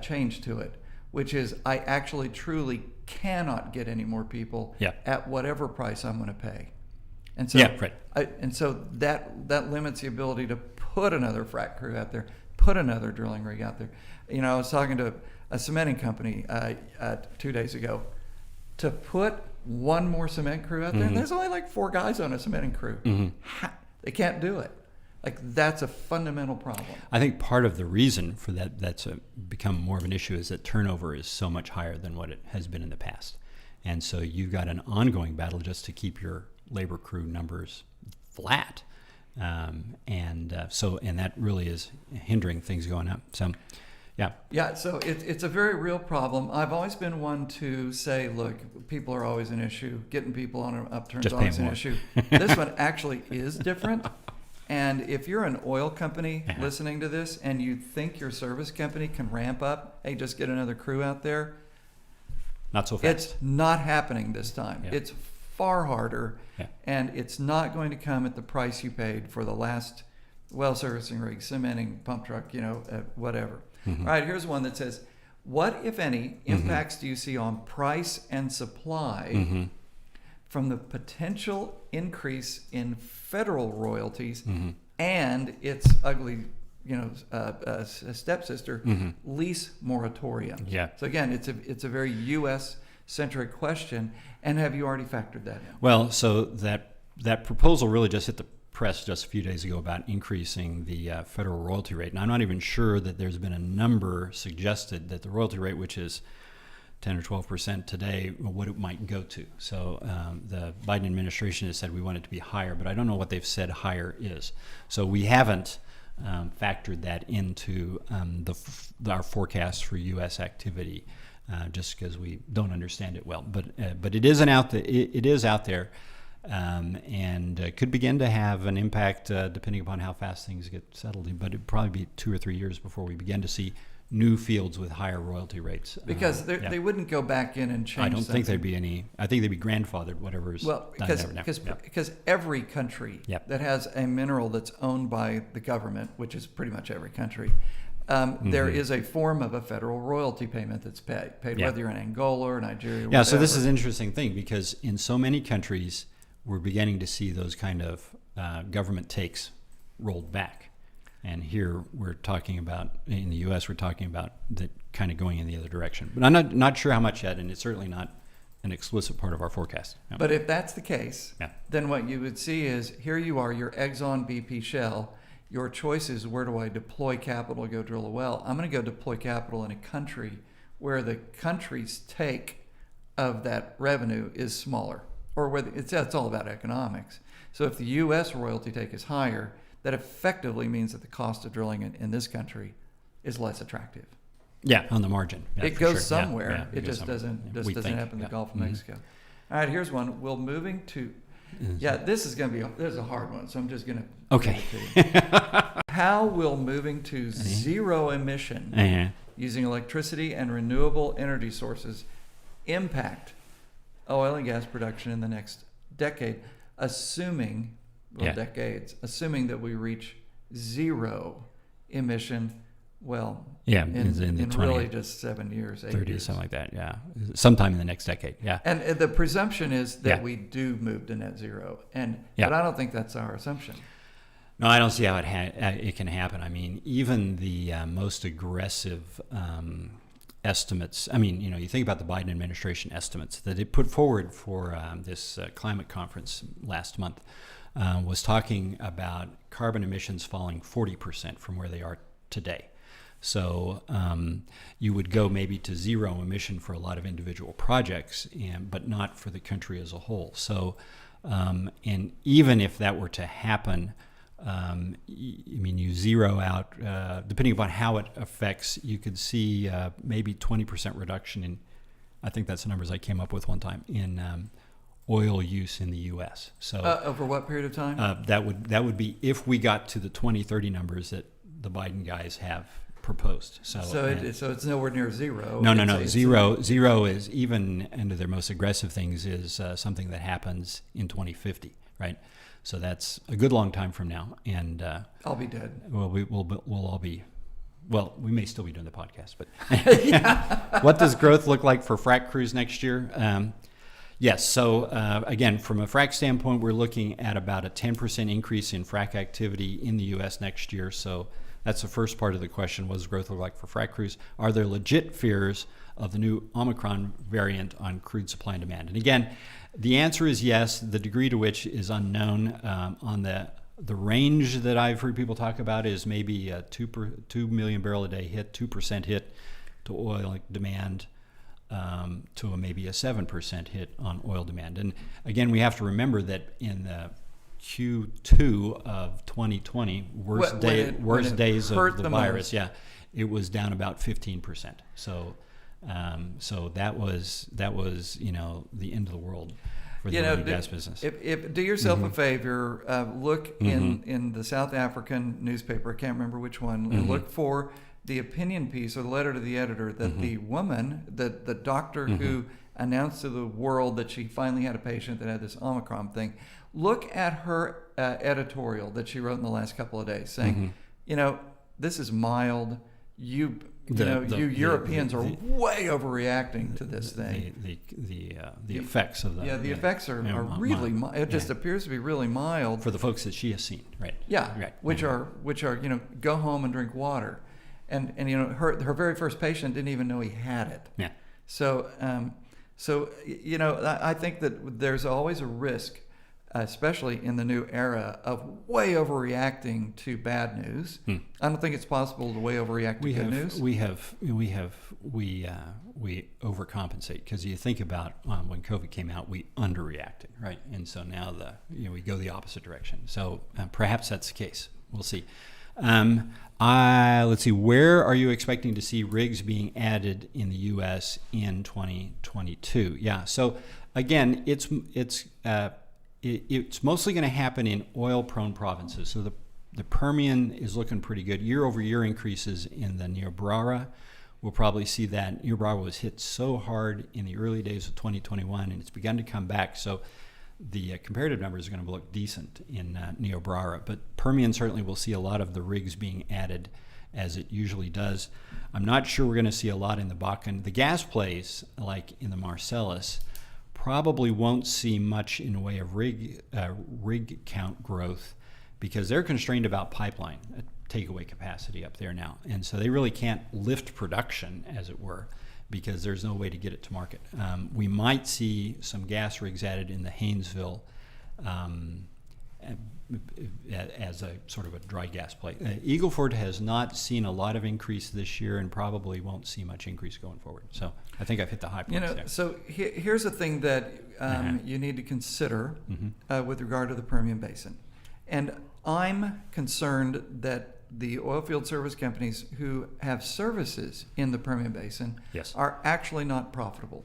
change to it, which is I actually truly cannot get any more people at whatever price I'm going to pay. And so, that limits the ability to put another frac crew out there, put another drilling rig out there. I was talking to a cementing company 2 days ago. To put one more cement crew out there, and there's only like 4 guys on a cementing crew. They can't do it. Like, that's a fundamental problem. I think part of the reason for that's become more of an issue is that turnover is so much higher than what it has been in the past. And so you've got an ongoing battle just to keep your labor crew numbers flat. And that really is hindering things going up. So, Yeah, so it's a very real problem. I've always been one to say, look, people are always an issue. Getting people on an upturn is always an issue. This one actually is different. And if you're an oil company listening to this and you think your service company can ramp up, hey, just get another crew out there. Not so fast. It's not happening this time. It's far harder, and it's not going to come at the price you paid for the last well servicing rig, cementing, pump truck, whatever. All right, here's one that says, what, if any, impacts do you see on price and supply from the potential increase in federal royalties and its ugly, stepsister, lease moratorium? So again, it's a very U.S. centric question. And have you already factored that in? Well, so that proposal really just hit the press just a few days ago about increasing the federal royalty rate. And I'm not even sure that there's been a number suggested that the royalty rate, which is 10 or 12% today, what it might go to. So the Biden administration has said we want it to be higher, but I don't know what they've said higher is. So we haven't factored that into our forecast for U.S. activity, just because we don't understand it well. But it is out there, and could begin to have an impact depending upon how fast things get settled. But it'd probably be 2 or 3 years before we begin to see new fields with higher royalty rates. Because they wouldn't go back in and change. I don't think there'd be any. I think they'd be grandfathered, whatever's because every country that has a mineral that's owned by the government, which is pretty much every country, there is a form of a federal royalty payment that's paid whether you're in Angola or Nigeria. Yeah, so this is an interesting thing because in so many countries, we're beginning to see those kind of government takes rolled back. And here we're talking about, in the U.S., we're talking about that kind of going in the other direction. But I'm not sure how much yet, and it's certainly not an explicit part of our forecast. No. But if that's the case, Yeah. then what you would see is here you are, your Exxon BP Shell. Your choice is, where do I deploy capital to go drill a well? I'm going to go deploy capital in a country where the country's take of that revenue is smaller, or where it's all about economics. So if the U.S. royalty take is higher, that effectively means that the cost of drilling in this country is less attractive. Yeah, on the margin. Yeah, it for goes sure. somewhere. Yeah, It just somewhere. doesn't We doesn't think, happen in yeah. the Gulf of Mhm. Mexico. All right, here's one. Will moving to this is going to be a hard one, so I'm just going to Okay. How will moving to zero emission Uh-huh. using electricity and renewable energy sources impact oil and gas production in the next decade, assuming decades, assuming that we reach zero emission? Well, Yeah, in the 20, really just 7 years, 8 30, years. something like that. Yeah, sometime in the next decade. Yeah. And the presumption is that Yeah. we do move to net zero, Yeah. but I don't think that's our assumption. No, I don't see how it can happen. I mean, even the most aggressive estimates. I mean, you think about the Biden administration estimates that it put forward for this climate conference last month, was talking about carbon emissions falling 40% from where they are today. So you would go maybe to zero emission for a lot of individual projects, but not for the country as a whole. So, and even if that were to happen, you zero out, depending upon how it affects, you could see maybe 20% reduction in, I think that's the numbers I came up with one time, in oil use in the U.S. So Over what period of time? that would be if we got to the 2030 numbers that the Biden guys have proposed. So it's nowhere near zero. No. Zero is, even under their most aggressive things, is something that happens in 2050, right? So that's a good long time from now, and I'll be dead. well, we'll all be. Well, we may still be doing the podcast, but what does growth look like for frac crews next year? Yes. So again, from a frac standpoint, we're looking at about a 10% increase in frac activity in the U.S. next year. So that's the first part of the question. What does growth look like for frac crews? Are there legit fears of the new Omicron variant on crude supply and demand? And again, the answer is yes. The degree to which is unknown. On the range that I've heard people talk about is maybe a 2 million barrel a day hit, 2% hit to oil demand, to maybe a 7% hit on oil demand. And again, we have to remember that in the Q2 of 2020, worst days of the virus, it was down about 15%. So that was the end of the world for the oil and gas business. If do yourself a favor, look in the South African newspaper, I can't remember which one, and look for the opinion piece or the letter to the editor that the woman, the doctor who announced to the world that she finally had a patient that had this Omicron thing, look at her editorial that she wrote in the last couple of days saying, this is mild. You Europeans are way overreacting to this thing. The effects of that. The effects are really mild. It just appears to be really mild for the folks that she has seen, right? Yeah, right. Which are go home and drink water, and her very first patient didn't even know he had it. Yeah. So I think that there's always a risk, especially in the new era, of way overreacting to bad news. I don't think it's possible to way overreact to good news. We overcompensate, because you think about when COVID came out, we underreacted, right? And so now we go the opposite direction. So perhaps that's the case. We'll see. Let's see. Where are you expecting to see rigs being added in the U.S. in 2022? Yeah. So again, it's mostly going to happen in oil-prone provinces. So the Permian is looking pretty good. Year-over-year increases in the Niobrara. We'll probably see that. Niobrara was hit so hard in the early days of 2021, and it's begun to come back. So the comparative numbers are going to look decent in Niobrara. But Permian certainly will see a lot of the rigs being added, as it usually does. I'm not sure we're going to see a lot in the Bakken. The gas plays, like in the Marcellus, probably won't see much in the way of rig count growth, because they're constrained about pipeline. takeaway capacity up there now. And so they really can't lift production, as it were, because there's no way to get it to market. We might see some gas rigs added in the Haynesville as a sort of a dry gas play. Eagle Ford has not seen a lot of increase this year and probably won't see much increase going forward. So I think I've hit the high points there. So here's the thing that you need to consider with regard to the Permian Basin. And I'm concerned that the oilfield service companies who have services in the Permian Basin Yes. are actually not profitable.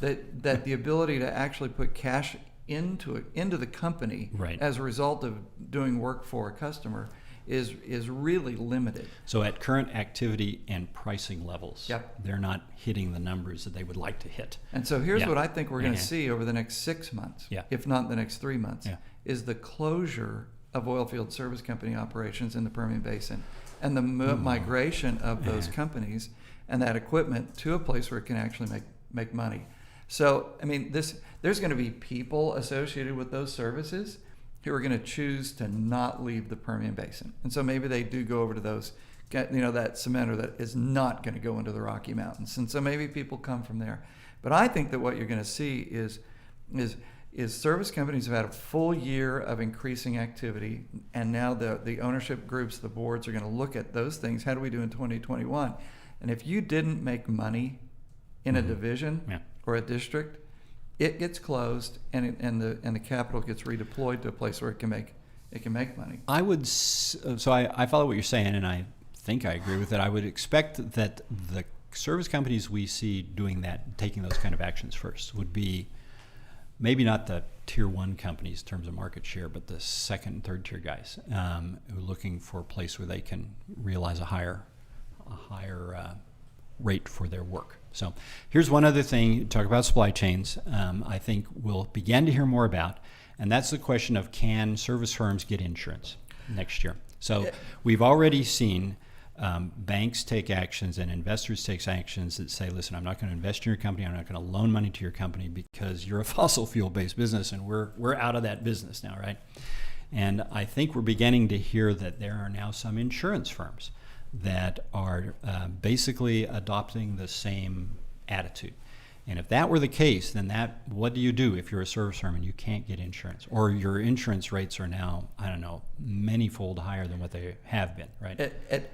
That the ability to actually put cash into the company Right. as a result of doing work for a customer is really limited. So at current activity and pricing levels, Yep. they're not hitting the numbers that they would like to hit. And so here's Yeah. what I think we're going to Yeah. see over the next 6 months, Yeah. if not the next 3 months, Yeah. is the closure of oilfield service company operations in the Permian Basin and the migration of those companies and that equipment to a place where it can actually make money. So, I mean, there's going to be people associated with those services who are going to choose to not leave the Permian Basin. And so maybe they do go over to those, that cementer that is not going to go into the Rocky Mountains. And so maybe people come from there. But I think that what you're going to see is service companies have had a full year of increasing activity, and now the ownership groups, the boards are going to look at those things. How do we do in 2021? And if you didn't make money in a division or a district, it gets closed, and the capital gets redeployed to a place where it can make money. I would, so I follow what you're saying, and I think I agree with it. I would expect that the service companies we see doing that, taking those kind of actions first, would be maybe not the tier one companies in terms of market share, but the second and third tier guys who are looking for a place where they can realize a higher rate for their work. So here's one other thing, talk about supply chains, I think we'll begin to hear more about, and that's the question of, can service firms get insurance next year? So we've already seen banks take actions and investors take actions that say, listen, I'm not going to invest in your company, I'm not going to loan money to your company because you're a fossil fuel-based business and we're out of that business now, right? And I think we're beginning to hear that there are now some insurance firms that are basically adopting the same attitude. And if that were the case, then what do you do if you're a service firm and you can't get insurance? Or your insurance rates are now, I don't know, many-fold higher than what they have been, right?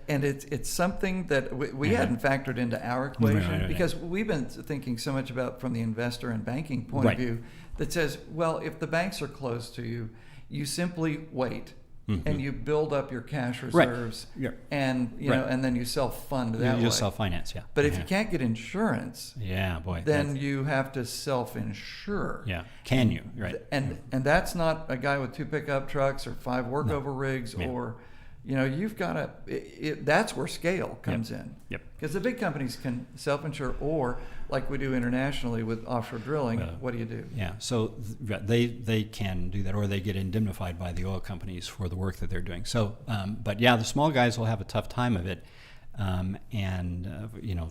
And it's something that we hadn't factored into our equation because we've been thinking so much about from the investor and banking point of view that says, well, if the banks are closed to you, you simply wait. And you build up your cash reserves, and and then you self-fund that way. You just self-finance, But if you can't get insurance, then you have to self-insure. Yeah, can you? Right. And that's not a guy with 2 pickup trucks or 5 workover rigs, or you've got to. That's where scale comes in. Yep. Because the big companies can self-insure, or like we do internationally with offshore drilling, what do you do? Yeah, so they can do that, or they get indemnified by the oil companies for the work that they're doing. So, but yeah, the small guys will have a tough time of it,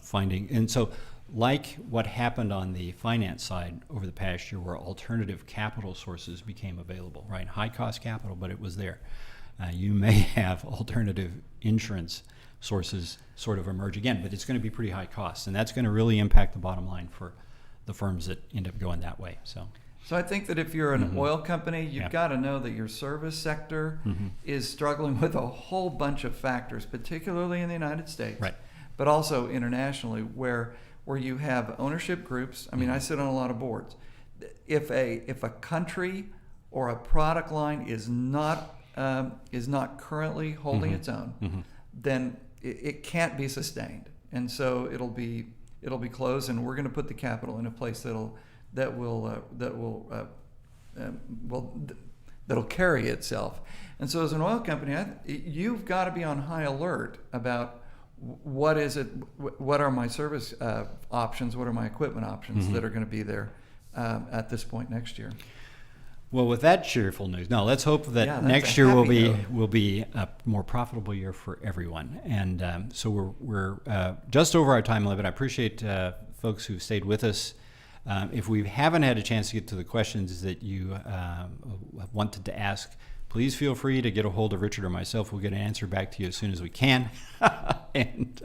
finding. And so, like what happened on the finance side over the past year, where alternative capital sources became available, right? High cost capital, but it was there. You may have alternative insurance sources sort of emerge again, but it's going to be pretty high cost, and that's going to really impact the bottom line for the firms that end up going that way. So I think that if you're an oil company, you've got to know that your service sector is struggling with a whole bunch of factors, particularly in the United States, but also internationally, where you have ownership groups. I mean, I sit on a lot of boards. If a country or a product line is not currently holding its own, then it can't be sustained, and so it'll be closed. And we're going to put the capital in a place that'll carry itself. And so, as an oil company, you've got to be on high alert about what are my service options, what are my equipment options that are going to be there at this point next year. Well, with that cheerful news, now let's hope that next year will be a more profitable year for everyone. And so we're just over our time limit. I appreciate folks who stayed with us. If we haven't had a chance to get to the questions that you wanted to ask, please feel free to get a hold of Richard or myself. We'll get an answer back to you as soon as we can. and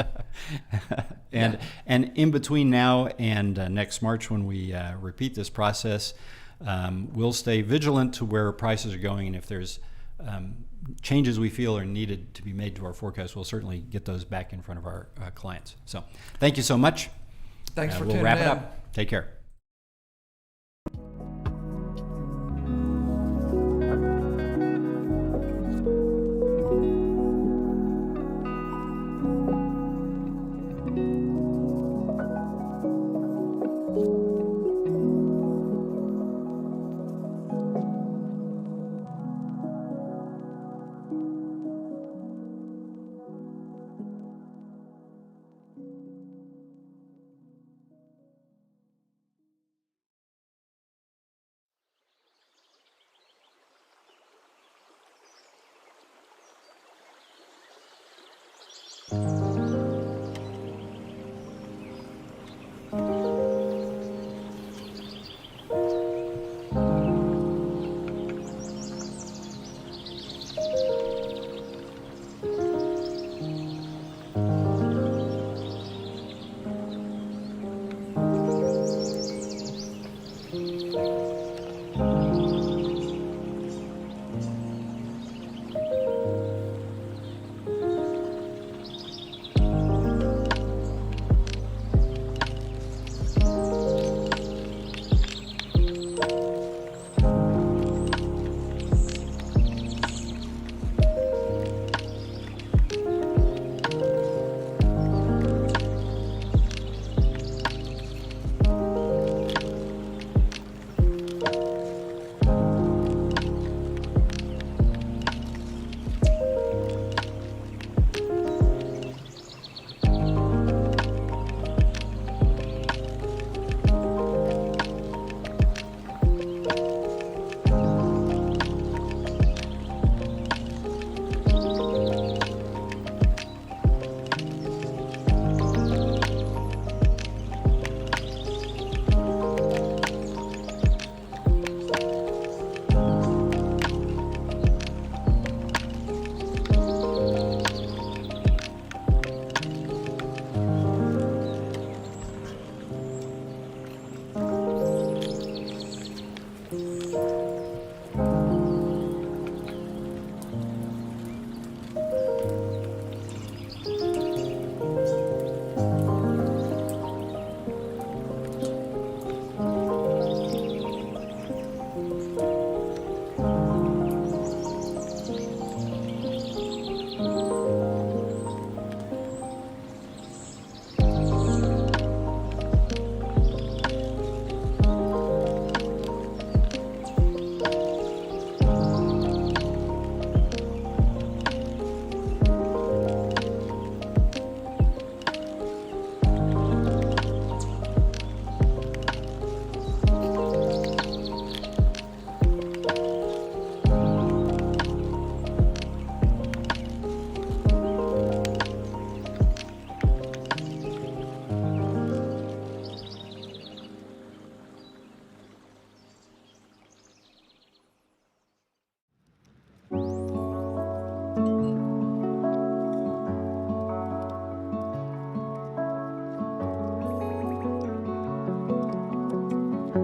in between now and next March, when we repeat this process, we'll stay vigilant to where prices are going, and if there's changes we feel are needed to be made to our forecast, we'll certainly get those back in front of our clients. So thank you so much. Thanks for we'll tuning wrap in. it up. Take care.